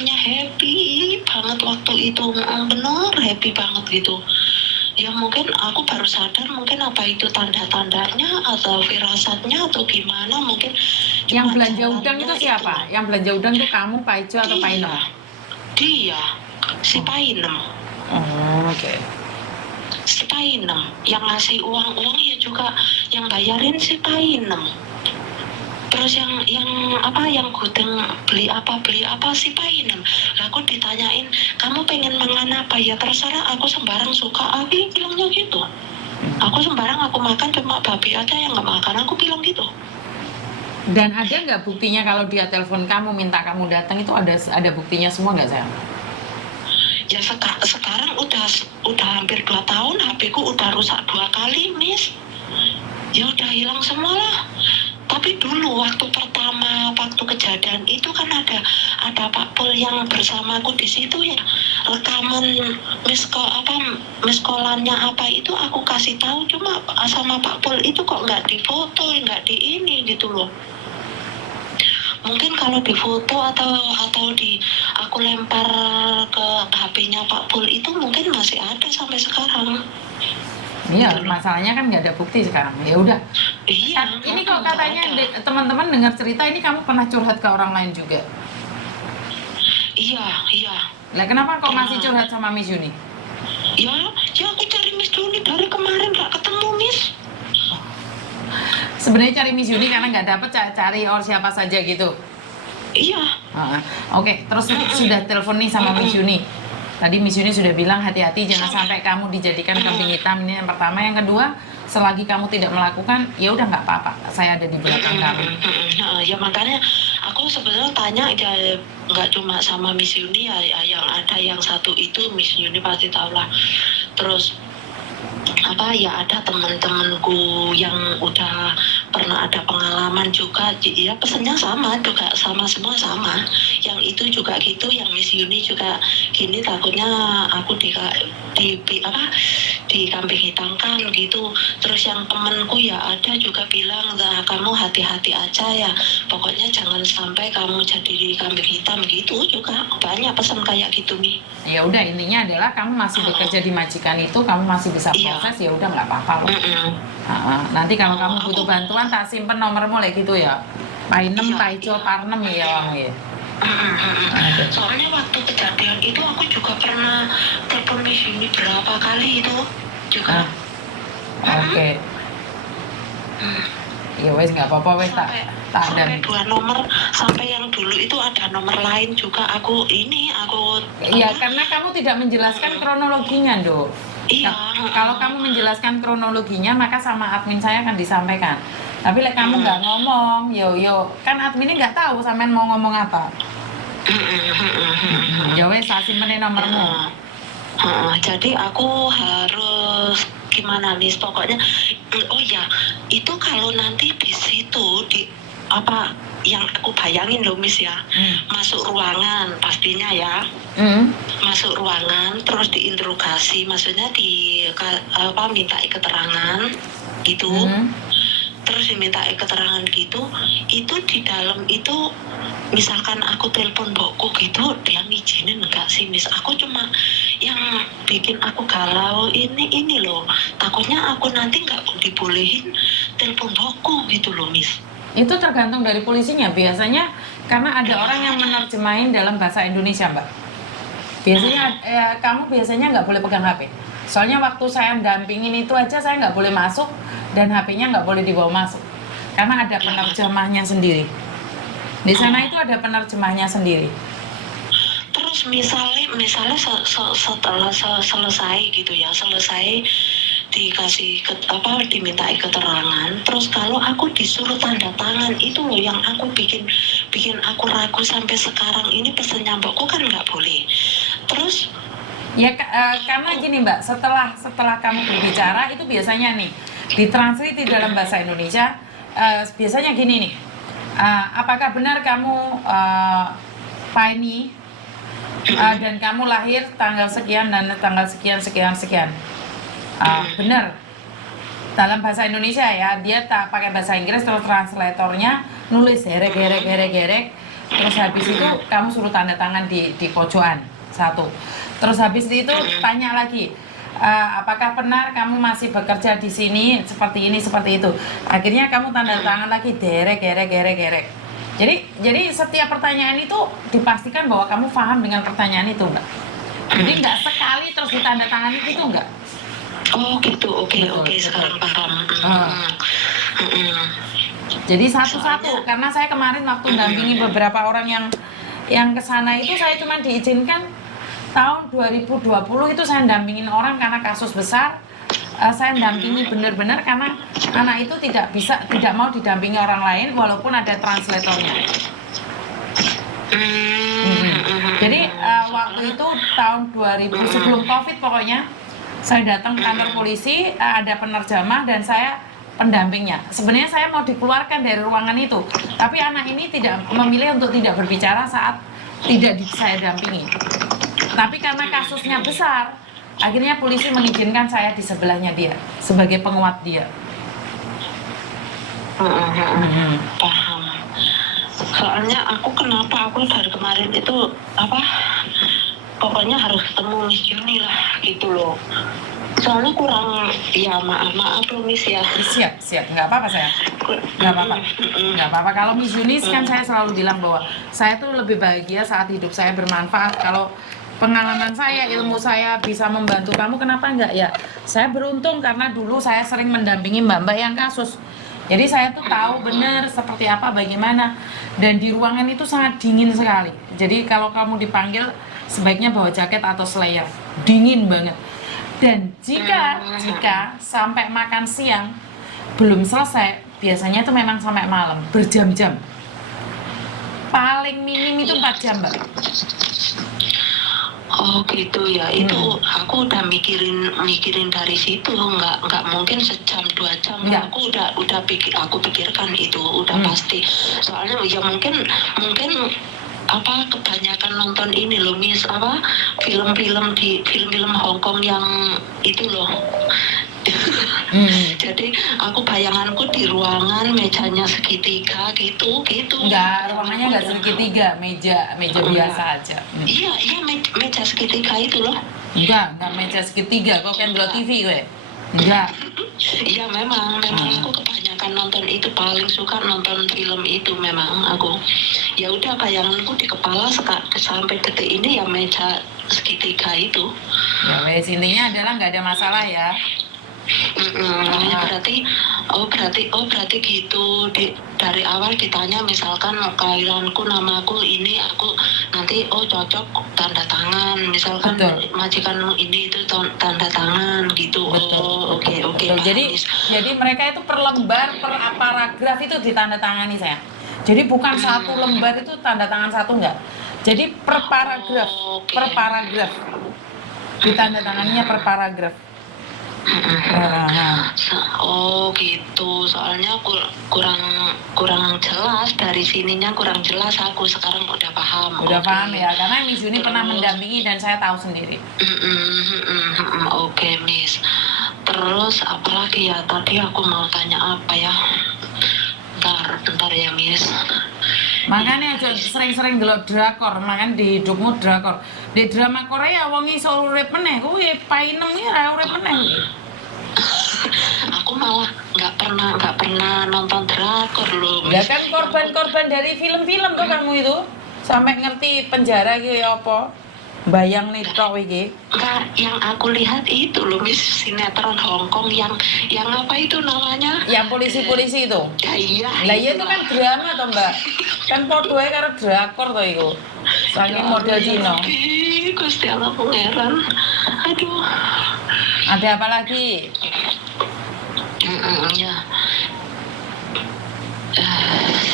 orangnya happy banget waktu itu, bener happy banget gitu. Ya mungkin aku baru sadar mungkin apa itu tanda-tandanya atau firasatnya atau gimana mungkin. Yang Cuma belanja udang itu jalannya siapa? Yang belanja udang itu kamu, Pak Ijo atau Pak Ino? Dia, si Painem. Oh, oke. Si Painem yang ngasih uang ya juga, yang bayarin si Painem. Terus yang gudeng beli apa si Painem. Aku ditanyain, kamu pengen makan apa? Ya terserah, aku sembarang suka. Aku bilangnya gitu. Aku sembarang aku makan, cuma babi aja yang nggak makan. Aku bilang gitu. Dan ada nggak buktinya kalau dia telepon kamu minta kamu datang, itu ada buktinya semua nggak, sayang? Ya sekarang udah hampir 2 tahun, HP ku udah rusak 2 kali, Miss. Ya udah hilang semua lah. Tapi dulu waktu pertama waktu kejadian itu kan ada Pak Pul yang bersamaku di situ ya, rekaman miskolannya apa itu aku kasih tahu, cuma sama Pak Pul itu kok nggak difoto, nggak di ini gitu loh. Mungkin kalau difoto atau aku lempar ke HP-nya Pak Pul itu mungkin masih ada sampai sekarang. Iya, masalahnya kan nggak ada bukti sekarang. Ya udah. Iya. Ini kok katanya teman-teman dengar cerita ini kamu pernah curhat ke orang lain juga? Iya. Lah kenapa kok masih curhat sama Miss Yuni? Ya aku cari Miss Yuni dari kemarin nggak ketemu, Miss. Sebenarnya cari Miss Yuni karena nggak dapet, cari siapa saja gitu. Iya. Oke, terus sudah telepon nih sama Miss Yuni. Tadi Miss Yuni sudah bilang hati-hati jangan sampai kamu dijadikan kambing hitam. Ini yang pertama. Yang kedua, selagi kamu tidak melakukan, ya udah nggak apa-apa. Saya ada di belakang kamu. Ya makanya aku sebenarnya tanya ya, nggak cuma sama Miss Yuni ya, yang ada yang satu itu Miss Yuni pasti tahu lah. Terus ya ada teman-temanku yang udah pernah ada pengalaman juga, ya pesannya sama juga, sama semua sama. Yang itu juga gitu, yang Miss Yuni juga gini, takutnya aku dikambing hitamkan gitu. Terus yang temanku ya ada juga bilang, nah kamu hati-hati aja ya, pokoknya jangan sampai kamu jadi kambing hitam gitu juga. Banyak pesan kayak gitu nih. Ya udah, intinya adalah kamu masih bekerja di majikan itu, kamu masih bisa proses, ya udah nggak apa-apa loh. Nanti kalau kamu butuh bantuan tak simpen nomormu lah gitu ya. Painem, Paijo, Parnem ya kamu ya. Soalnya waktu kejadian itu aku juga pernah telepon Miss Yuni berapa kali itu juga. Oke. Ya wes nggak apa-apa wes, tak ada. Sampai 2 nomor, sampai yang dulu itu ada nomor lain juga aku. Iya, karena kamu tidak menjelaskan kronologinya, Dok. Iya. Kalau kamu menjelaskan kronologinya, maka sama admin saya akan disampaikan. Tapi kamu nggak ngomong, yo kan adminnya nggak tahu sampean mau ngomong apa. Ya wes, saya simpenin nomormu. Jadi aku harus gimana nih, pokoknya itu kalau nanti di situ yang aku bayangin loh Miss ya, masuk ruangan pastinya ya, masuk ruangan terus diinterogasi, maksudnya minta keterangan gitu. Terus diminta keterangan gitu, itu di dalam itu misalkan aku telepon mbokku gitu, dia ngizinin enggak sih Miss? Aku cuma yang bikin aku galau ini loh, takutnya aku nanti nggak dibolehin telepon mbokku gitu loh Miss. Itu tergantung dari polisinya, biasanya karena ada orang yang menerjemahin dalam bahasa Indonesia, Mbak. Biasanya kamu biasanya nggak boleh pegang HP. Soalnya waktu saya dampingin itu aja saya nggak boleh masuk dan HP-nya nggak boleh dibawa masuk karena ada penerjemahnya sendiri. Di sana itu ada penerjemahnya sendiri. Terus misalnya setelah selesai gitu ya, dikasih diminta keterangan, terus kalau aku disuruh tanda tangan, itu loh yang aku bikin aku ragu sampai sekarang ini, pesennya mbakku kan nggak boleh. Terus ya karena gini Mbak, setelah kamu berbicara itu biasanya nih ditranslate di dalam bahasa Indonesia, biasanya gini nih, apakah benar kamu Paini dan kamu lahir tanggal sekian dan tanggal sekian. Benar, dalam bahasa Indonesia ya, dia tak pakai bahasa Inggris, terus translatornya nulis herek Terus habis itu kamu suruh tanda tangan di pojokan satu. Terus habis itu tanya lagi, apakah benar kamu masih bekerja di sini seperti ini seperti itu. Akhirnya kamu tanda tangan lagi derek. Jadi setiap pertanyaan itu dipastikan bahwa kamu paham dengan pertanyaan itu, Mbak. Jadi nggak sekali terus ditandatangani itu enggak. Oh gitu, oke, Betul. sekarang paham. Jadi satu-satu, karena saya kemarin waktu dampingi beberapa orang yang ke sana itu saya cuma diizinkan tahun 2020 itu saya dampingin orang karena kasus besar. Saya dampingi benar-benar karena anak itu tidak mau didampingi orang lain walaupun ada translatornya. Jadi waktu itu tahun 2000 sebelum COVID pokoknya saya datang ke kantor polisi, ada penerjemah dan saya pendampingnya. Sebenarnya saya mau dikeluarkan dari ruangan itu, tapi anak ini tidak memilih untuk tidak berbicara saat tidak saya dampingi. Tapi karena kasusnya besar, akhirnya polisi mengizinkan saya di sebelahnya dia sebagai penguat dia. Paham. Soalnya aku dari kemarin itu pokoknya harus ketemu Miss Juni lah gitu loh. Soalnya kurang, ya maaf loh Miss ya. Siap, nggak apa-apa saya. Nggak apa-apa. Kalau Miss Yunis kan saya selalu bilang bahwa saya tuh lebih bahagia saat hidup saya bermanfaat. Kalau pengalaman saya, ilmu saya bisa membantu kamu, kenapa enggak ya? Saya beruntung karena dulu saya sering mendampingi mbak-mbak yang kasus. Jadi saya tuh tahu benar seperti apa, bagaimana. Dan di ruangan itu sangat dingin sekali. Jadi kalau kamu dipanggil, sebaiknya bawa jaket atau slayer. Dingin banget. Dan jika sampai makan siang belum selesai, biasanya itu memang sampai malam, berjam-jam. Paling minim itu 4 jam, Mbak. Oh gitu ya, itu aku udah mikirin dari situ, nggak mungkin sejam 2 jam. Ya. Aku pikirkan itu udah pasti. Soalnya ya mungkin kebanyakan nonton ini loh Miss, film-film Hongkong yang itu loh. Jadi aku bayanganku di ruangan mejanya segitiga gitu. Enggak, ruangannya enggak segitiga, meja biasa aja. Iya, meja segitiga itu loh. Enggak meja segitiga, kok kan Glo TV gue. Enggak. Iya memang aku kebanyakan nonton itu, paling suka nonton film itu memang aku. Ya udah bayanganku di kepala sampai detik ini ya meja segitiga itu. Ya wes, intinya adalah nggak ada masalah ya. Berarti gitu. Dari awal ditanya misalkan kelahiranku, namaku ini, aku nanti cocok tanda tangan, misalkan majikanmu ini itu tanda tangan gitu. Oke. Jadi mereka itu per lembar, per paragraf itu ditandatangani saya. Jadi bukan satu lembar itu tanda tangan satu, enggak. Jadi per paragraf, ditandatanganinya per paragraf. Oh gitu, soalnya kurang jelas, dari sininya kurang jelas, aku sekarang udah paham. Paham ya, karena Miss Yuni pernah mendampingi dan saya tahu sendiri. Oke, Miss. Terus apalagi ya, tadi aku mau tanya apa ya? Bentar ya Miss. Makanya sering-sering delok drakor, makan di hidupmu drakor. Di drama Korea wong iso urip meneh, kuwi painem iki ora urip meneh. Aku malah nggak pernah nonton drakor loh. Ya kan korban-korban dari film-film tuh kamu itu. Sampai ngerti penjara iki apa? Bayang nih tok iki. Enggak, yang aku lihat itu loh Miss, sinetron Hongkong yang apa itu namanya? Yang polisi-polisi itu. Ya iya. Lah iya itu kan drama toh, Mbak. Kan podo ae karo drakor toh iku. Saking model Cina. Gusti Allah pangeran. Aduh. Ada apa lagi? Ya.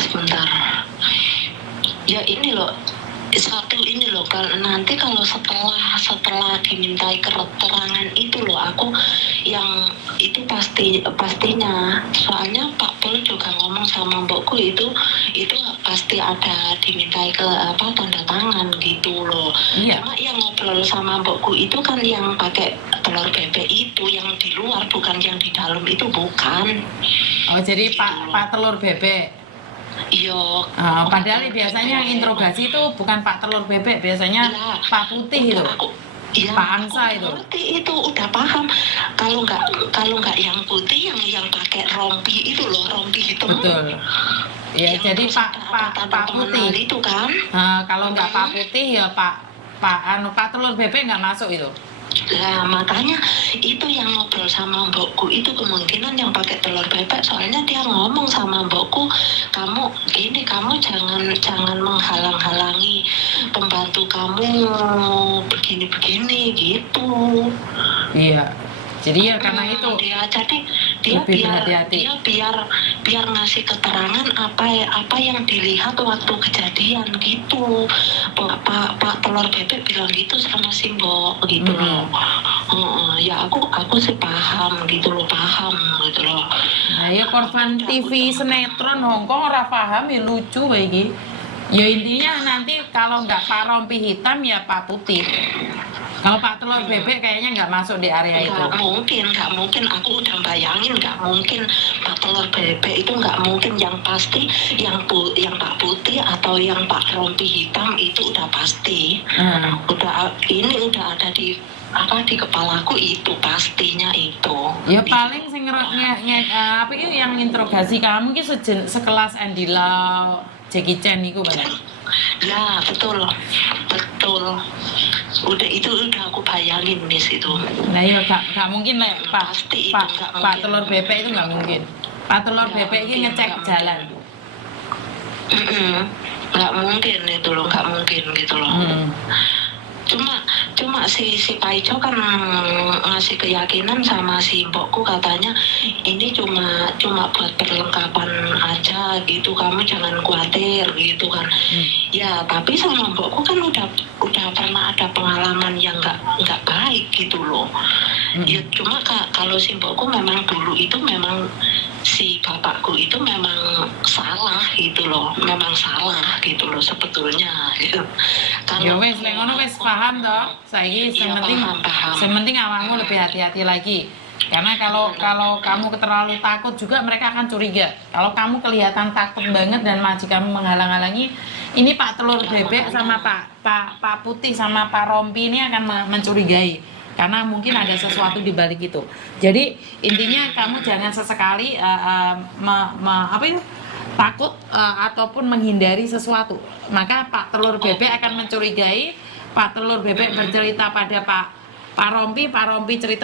Sebentar. Ya ini loh. Satu ini loh, nanti kalau setelah dimintai keterangan itu loh, aku yang itu pastinya, soalnya Pak Pol juga ngomong sama mbokku itu pasti ada dimintai tanda tangan gitu loh. Iya. Cuma yang ngobrol sama mbokku itu kan yang pakai telur bebek itu, yang di luar, bukan yang di dalam itu, bukan. Oh jadi Pak telur bebek. Iya. Padahal biasanya yang interogasi itu bukan Pak Telur Bebek, biasanya Ya, Pak Putih itu. Iya, Pak aku Ansa udah itu. ngerti itu, udah paham. Kalau nggak yang putih, yang pakai rompi itu loh, rompi hitam. Betul. Ya, Yang jadi terus Pak ada tanda Pak pengenal Putih. itu kan. Kalau nggak Pak Putih ya Pak Telur Bebek nggak masuk itu. Nah, makanya itu yang ngobrol sama mbokku itu kemungkinan yang pakai telur bebek, soalnya dia ngomong sama mbokku, kamu gini, kamu jangan menghalang-halangi pembantu kamu begini-begini gitu. Iya. Jadi ya karena itu Dia lebih biar berhati-hati. biar ngasih keterangan apa yang dilihat waktu kejadian gitu. Pak Telur Bebek bilang gitu sama si Mbok gitu loh. Ya aku sih paham gitu loh, gitu loh. Nah, ya korban TV sinetron Hongkong ora paham ya lucu iki. Ya intinya nanti kalau nggak Pak Rompi Hitam ya Pak Putih. Kalau Pak Telur Bebek kayaknya nggak masuk di area itu. Nggak mungkin. Aku udah bayangin nggak mungkin Pak Telur Bebek itu, nggak mungkin. Yang pasti yang Pak Putih atau yang Pak Rompi Hitam itu udah pasti. Udah ada di kepalaku itu, pastinya itu. Ya paling sing apa itu yang interogasi kamu ki sekelas Andy Lau, Jackie Chan iku bener. Ya betul. Udah aku bayangin Miss itu. Nah ya gak mungkin lah Pasti itu nggak Pak mungkin. Telur Bebek itu nggak mungkin. Pak Telur Bebek ini ngecek jalan. Nggak mungkin itu loh, nggak mungkin gitu loh. Cuma si Pak Ijo kan ngasih keyakinan sama si mbokku, katanya ini cuma buat perlengkapan aja gitu, kamu jangan khawatir gitu kan. Ya tapi sama mbokku kan udah pernah ada pengalaman yang nggak baik gitu loh. Ya cuma kalau si mbokku memang dulu itu memang si bapakku itu memang salah gitu loh, sebetulnya gitu. Ya wes, lek ngono wes paham toh. Saiki Iya, paham. sementing awakmu lebih hati-hati lagi. Karena kalau kamu terlalu takut juga mereka akan curiga. Kalau kamu kelihatan takut banget dan majikanmu menghalang-halangi, ini Pak Telur Bebek sama Pak Putih sama Pak Rompi ini akan mencurigai. Karena mungkin ada sesuatu di balik itu. Jadi intinya kamu jangan sesekali takut ataupun menghindari sesuatu. Maka Pak Telur Bebek akan mencurigai. Pak Telur Bebek bercerita pada Pak Rompi cerita